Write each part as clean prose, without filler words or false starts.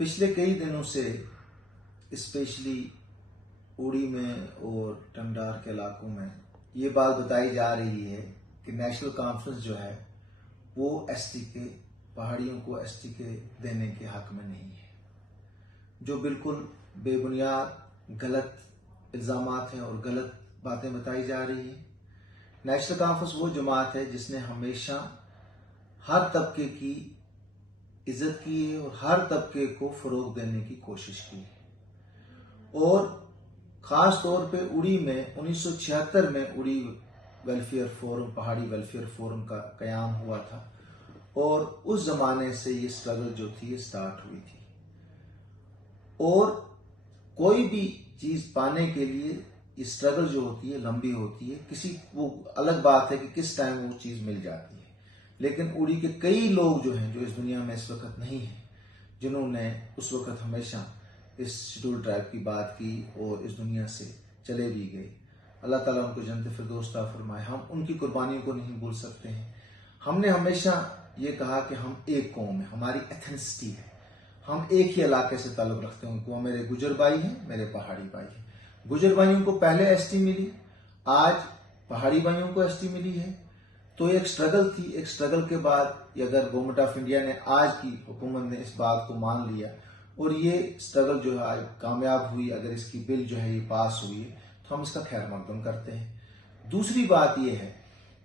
पिछले कई दिनों से स्पेशली उड़ी में और टंगडार के इलाकों में ये बात बताई जा रही है कि नेशनल कॉन्फ्रेंस जो है वो एसटी के पहाड़ियों को एसटी के देने के हक में नहीं है, जो बिल्कुल बेबुनियाद गलत इल्जामात हैं और गलत बातें बताई जा रही हैं। नेशनल कॉन्फ्रेंस वो जमात है जिसने हमेशा हर तबके की इज्जत की है और हर तबके को फरोग देने की कोशिश की है। और खास तौर पे उड़ी में 1976 में उड़ी वेलफेयर फोरम, पहाड़ी वेलफेयर फोरम का कयाम हुआ था और उस जमाने से ये स्ट्रगल जो थी ये स्टार्ट हुई थी। और कोई भी चीज पाने के लिए ये स्ट्रगल जो होती है लंबी होती है। किसी वो अलग बात है कि किस टाइम वो चीज मिल जाती है, लेकिन उड़ी के कई लोग जो हैं जो इस दुनिया में इस वक्त नहीं है, जिन्होंने उस वक्त हमेशा इस शेड्यूल ट्राइब की बात की और इस दुनिया से चले भी गए। अल्लाह ताला उनको जन्नत फिरदौस अता फरमाए। हम उनकी कुर्बानियों को नहीं भूल सकते हैं। हमने हमेशा ये कहा कि हम एक कौम है, हमारी एथनिसिटी है, हम एक ही इलाके से ताल्लुक रखते हैं। वो मेरे गुजर भाई हैं, मेरे पहाड़ी भाई हैं। गुजर भाइयों को पहले एसटी मिली, आज पहाड़ी भाइयों को एसटी मिली है। तो एक स्ट्रगल थी। एक स्ट्रगल के बाद अगर गवर्नमेंट ऑफ इंडिया ने, आज की हुकूमत ने इस बात को मान लिया और ये स्ट्रगल जो है आज कामयाब हुई, अगर इसकी बिल जो है ये पास हुई है तो हम इसका खैर मकदम करते हैं। दूसरी बात यह है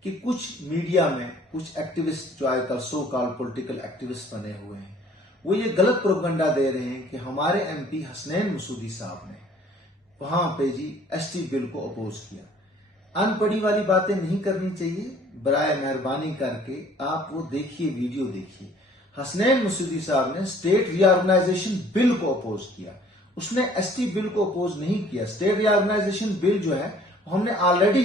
कि कुछ मीडिया में कुछ एक्टिविस्ट जो आजकल सो कॉल्ड पॉलिटिकल एक्टिविस्ट बने हुए हैं, वो ये गलत प्रोपेगेंडा दे रहे हैं कि हमारे एमपी हसनैन मसूदी साहब ने वहां पे जी एसटी बिल को अपोज किया। अनपढ़ी वाली बातें नहीं करनी चाहिए। बराए मेहरबानी करके आप वो देखिए, वीडियो देखिए। हसनैन मसूदी साहब ने स्टेट रीऑर्गेनाइजेशन बिल को अपोज किया, उसने एसटी बिल को अपोज नहीं किया। स्टेट रीऑर्गेनाइजेशन बिल जो है हमने ऑलरेडी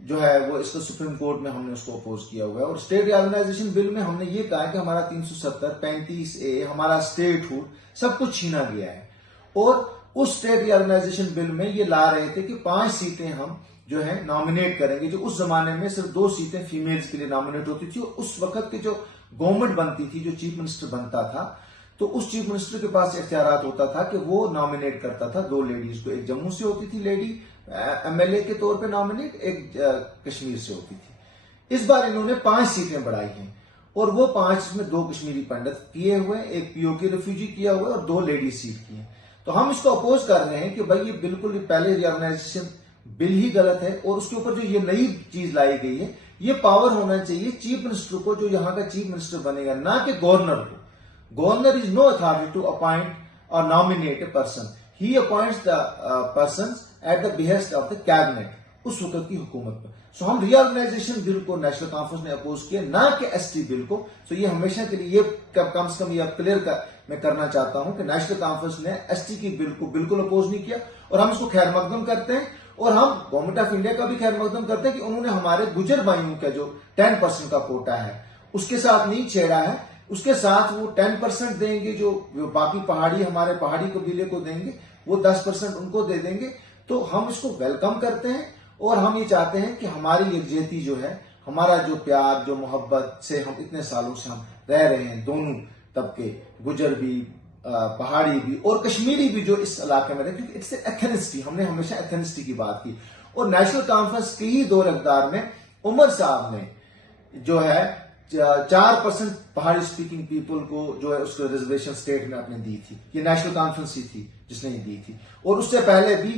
जो है वो इसको सुप्रीम कोर्ट में हमने उसको अपोज किया हुआ है। और स्टेट रीऑर्गेनाइजेशन बिल में हमने ये कहा कि हमारा 370, 35A, हमारा स्टेटहुड सब कुछ छीना गया है। और उस स्टेट रीऑर्गेनाइजेशन बिल में ये ला रहे थे कि 5 सीटें हम जो है नॉमिनेट करेंगे, जो उस जमाने में सिर्फ 2 सीटें फीमेल्स के लिए नॉमिनेट होती थी। और उस वक्त की जो गवर्नमेंट बनती थी, जो चीफ मिनिस्टर बनता था, तो उस चीफ मिनिस्टर के पास इख्तियारात होता था कि वो नॉमिनेट करता था 2 लेडीज को। एक जम्मू से होती थी लेडी एमएलए के तौर पे नॉमिनेट, एक कश्मीर से होती थी। इस बार इन्होंने 5 सीटें बढ़ाई हैं और वो 5 में 2 कश्मीरी पंडित किए हुए, एक पीओके रिफ्यूजी किया हुआ और 2 लेडीज सीट की हैं। तो हम इसको अपोज कर रहे हैं कि भाई ये बिल्कुल पहले रीऑर्गेनाइजेशन बिल ही गलत है और उसके ऊपर जो ये नई चीज लाई गई है, ये पावर होना चाहिए चीफ मिनिस्टर को, जो यहाँ का चीफ मिनिस्टर बनेगा, ना कि गवर्नर को। Governor is no authority to appoint और nominate a person, he appoints the person at the behest of the cabinet, उस वक्त की हुकूमत पर। सो हम रीऑर्गेनाइजेशन बिल को नेशनल कॉन्फ्रेंस ने अपोज किया, ना कि एसटी बिल को। सो ये हमेशा के लिए ये कम से कम ये क्लियर मैं करना चाहता हूं कि नेशनल कॉन्फ्रेंस ने एसटी की बिल को बिल्कुल अपोज नहीं किया और हम इसको खैर मकदम करते हैं। और हम गवर्नमेंट ऑफ इंडिया का भी खैर मकदम करते हैं कि उन्होंने हमारे गुजर भाइयों का जो 10% का कोटा है उसके साथ नहीं छेड़ा है। उसके साथ वो 10% देंगे, जो बाकी पहाड़ी हमारे पहाड़ी कबीले को देंगे, वो 10% उनको दे देंगे। तो हम इसको वेलकम करते हैं और हम ये चाहते हैं कि हमारी यकजहती जो है, हमारा जो प्यार, जो मोहब्बत से हम इतने सालों से हम रह रहे हैं, दोनों तबके, गुजर भी, पहाड़ी भी और कश्मीरी भी जो इस इलाके में रहे, क्योंकि इट्स एथनिसिटी, हमने हमेशा एथनिसिटी की बात की। और नेशनल कॉन्फ्रेंस के ही 2 रकदार में उमर साहब ने जो है 4% पहाड़ी स्पीकिंग पीपल को जो है उसको रिजर्वेशन स्टेट में अपने दी थी। ये नेशनल कॉन्फ्रेंस ही थी जिसने दी थी। और उससे पहले भी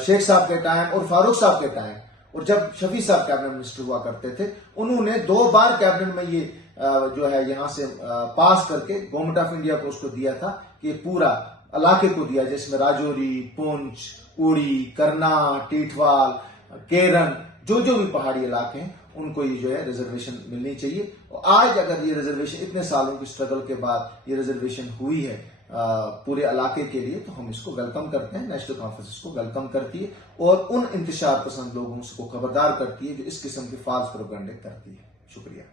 शेख साहब के टाइम और फारूक साहब के टाइम, और जब शफी साहब कैबिनेट मिनिस्टर हुआ करते थे, उन्होंने 2 बार कैबिनेट में ये जो है यहां से पास करके गवर्नमेंट ऑफ इंडिया को उसको दिया था कि पूरा इलाके को दिया, जिसमें राजौरी, पुंछ, उड़ी, करना, टीठवाल, केरन, जो जो भी पहाड़ी इलाके हैं उनको ये जो है रिजर्वेशन मिलनी चाहिए। और आज अगर ये रिजर्वेशन इतने सालों की स्ट्रगल के बाद ये रिजर्वेशन हुई है पूरे इलाके के लिए, तो हम इसको वेलकम करते हैं। नेशनल कॉन्फ्रेंस इसको वेलकम करती है और उन इंतशार पसंद लोगों को खबरदार करती है जो इस किस्म के फाल्स प्रोपेगेंडा करती है। शुक्रिया।